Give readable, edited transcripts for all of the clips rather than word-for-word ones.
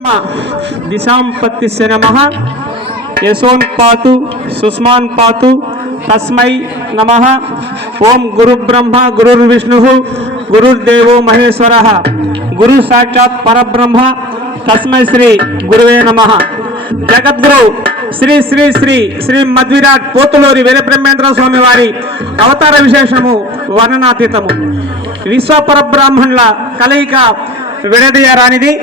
दिशांपत्तिस्य नमः यशोन् पातु सुष्मान् पातु तस्मै नमः। ओम गुरुब्रह्मा गुरुर्विष्णुः गुरुर्देवो महेश्वरः गुरु साक्षात् परब्रह्म तस्मै श्री गुरुवे नमः। जगद्गुरु श्री श्री श्री श्री मध्विराट पोतुलूरी वीरब्रह्मेंद्र स्वामी वारी अवतार विशेषमु वर्णनातीतमु विश्व परब्राह्मणुల కలయిక విడదీయరానిది।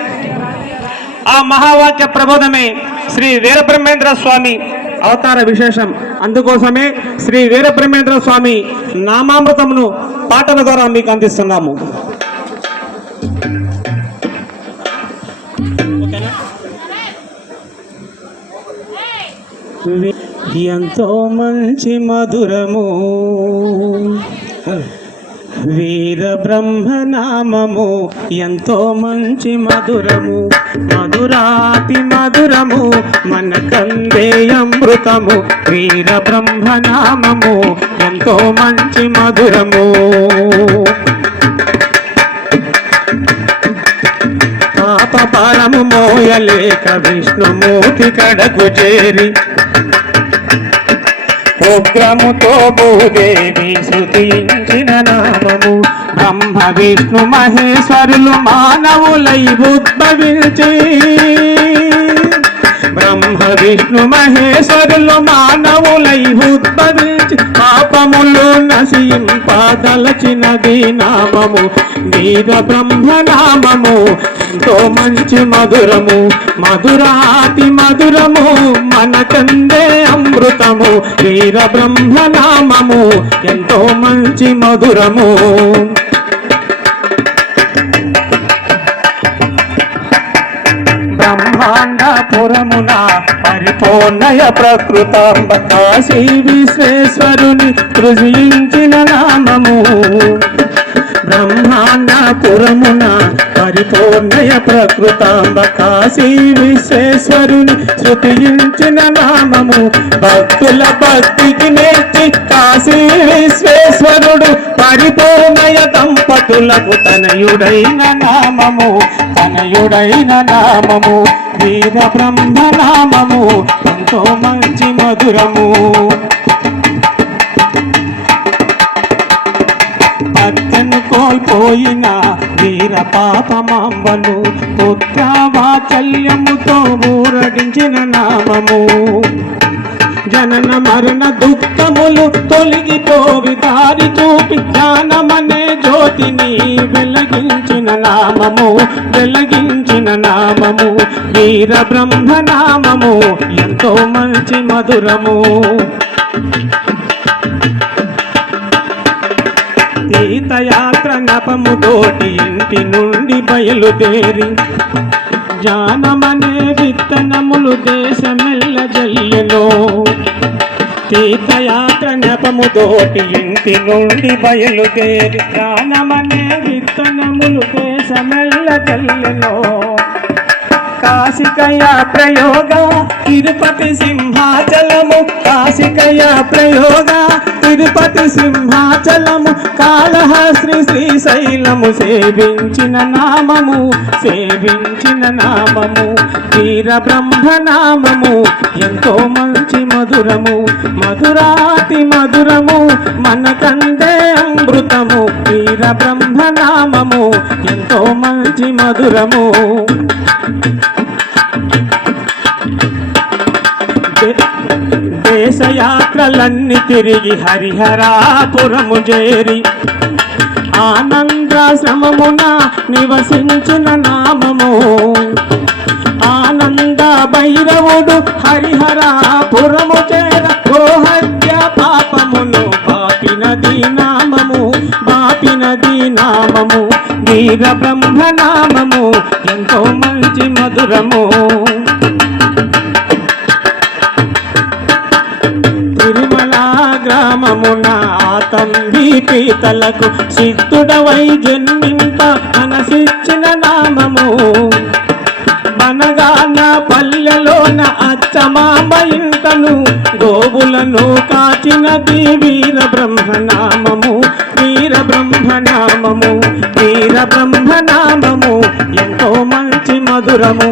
ఆ మహావాక్య ప్రబోధమే శ్రీ వీరబ్రహ్మేంద్ర స్వామి అవతార విశేషం। అందుకోసమే శ్రీ వీరబ్రహ్మేంద్ర స్వామి నామామృతమును పాటల ద్వారా మీకు అందిస్తున్నాము। ఎంతో మంచి మధురము వీర బ్రహ్మనామము ఎంతో మంచి మధురము మధురాతి మధురము మన కందే అమృతము వీర బ్రహ్మనామము ఎంతో మంచి మధురము। పాప భారము మోయలేక విష్ణుమూర్తి కడకు చేరి ఉగ్రముతో భూదేవి స్తుతించిన నామము బ్రహ్మ విష్ణు మహేశ్వరులు మానవులై ఉద్భవించి బ్రహ్మ విష్ణు మహేశ్వరులు మానవులై ఉద్భవించి పాపములు నశింపదలచినది నామము వీర బ్రహ్మనామము ఎంతో మంచి మధురము మధురాతి మధురము మన కందే అమృతము వీర బ్రహ్మనామము ఎంతో మంచి మధురము। బ్రహ్మాండపురమున పరిపూర్ణయ ప్రకృతాంబ కాశీ విశ్వేశ్వరుని సృజించిన నామము బ్రహ్మాండపురమున పరిపూర్ణయ ప్రకృతాంబ కాశీ విశ్వేశ్వరుని స్తుతించిన నామము భక్తుల భక్తికి మెచ్చి కాశీ విశ్వేశ్వరుడు పరిపూర్ణయ దంపతులకు తనయుడైన నామము తనయుడైన నామము వీర బ్రహ్మనామము ఎంతో మంచి మధురము। భక్తను కోల్పోయిన వీర పాపమాంబను పుత్ర వాత్సల్యముతో ఊరడించిన నామము జనన మరణ దుఃఖములు తొలగిపోవి దారి చూపి జ్ఞానమనే జ్యోతిని వెలిగించిన నామము వెలిగించిన నామము వీర బ్రహ్మనామము ఎంతో మంచి మధురము। తీర్థయాత్ర నపముతోటి ఇంటి నుండి బయలుదేరి జ్ఞానమనే విత్తనములు దేశమెల్ల జల్లులో తీర్థయాత్ర నెపముతోటి ఇంటి నుండి బయలుదేరి జ్ఞానమనే విత్తనములు దేశమెల్ల జల్లులో కాశికయ ప్రయోగ తిరుపతి సింహాచలము కాశికయ ప్రయోగ తిరుపతి సింహాచలము కాళహస్త్రి శ్రీశైలము సేవించిన నామము సేవించిన నామము వీర బ్రహ్మనామము ఎంతో మంచి మధురము మధురాతి మధురము మన కందే అమృతము వీర బ్రహ్మనామము ఎంతో మంచి మధురము। దేశయాత్రలన్నీ తిరిగి హరిహరాపురము చేరి ఆనందాశ్రమమున నివసించిన నామము ఆనంద భైరవుడు హరిహరాపురము చేర గోహత్య పాపమును బాపినది నామము బాపినది నామము వీర బ్రహ్మనామము ఎంతో మంచి మధురము। గ్రామమున తంబి పీతలకు సిద్ధుడవై జన్మింప మనసిచ్చిన నామము మనగాన పల్లెలోన అచ్చమాంబ ఇంటను గోవులను కాచినది వీర బ్రహ్మనామము వీర బ్రహ్మనామము వీర బ్రహ్మనామము ఎంతో మంచి మధురము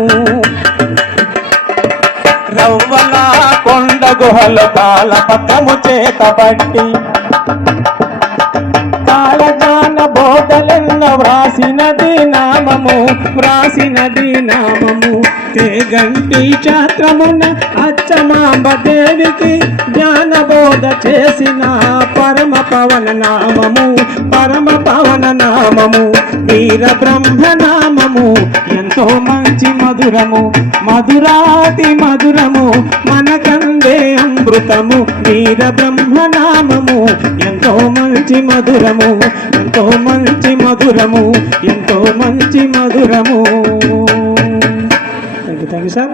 రవ్వల కొండ గుహలు తాళ పక్కము చేతబట్టి తాళజాన బోధలెన్న వ్రాసినది నామము తేగంటి క్షేత్రమున అచ్చమాంబ దేవికి జ్ఞాన బోధ చేసిన పరమ పవన నామము వీర బ్రహ్మ నామము ఎంతో మంచి మధురము మధురాతి మధురము మనకందే అమృతము వీర బ్రహ్మ నామము ఎంతో మంచి మధురము ఎంతో మంచి మధురము ఎంతో మంచి మధురము థ్యాంక్ యూ సార్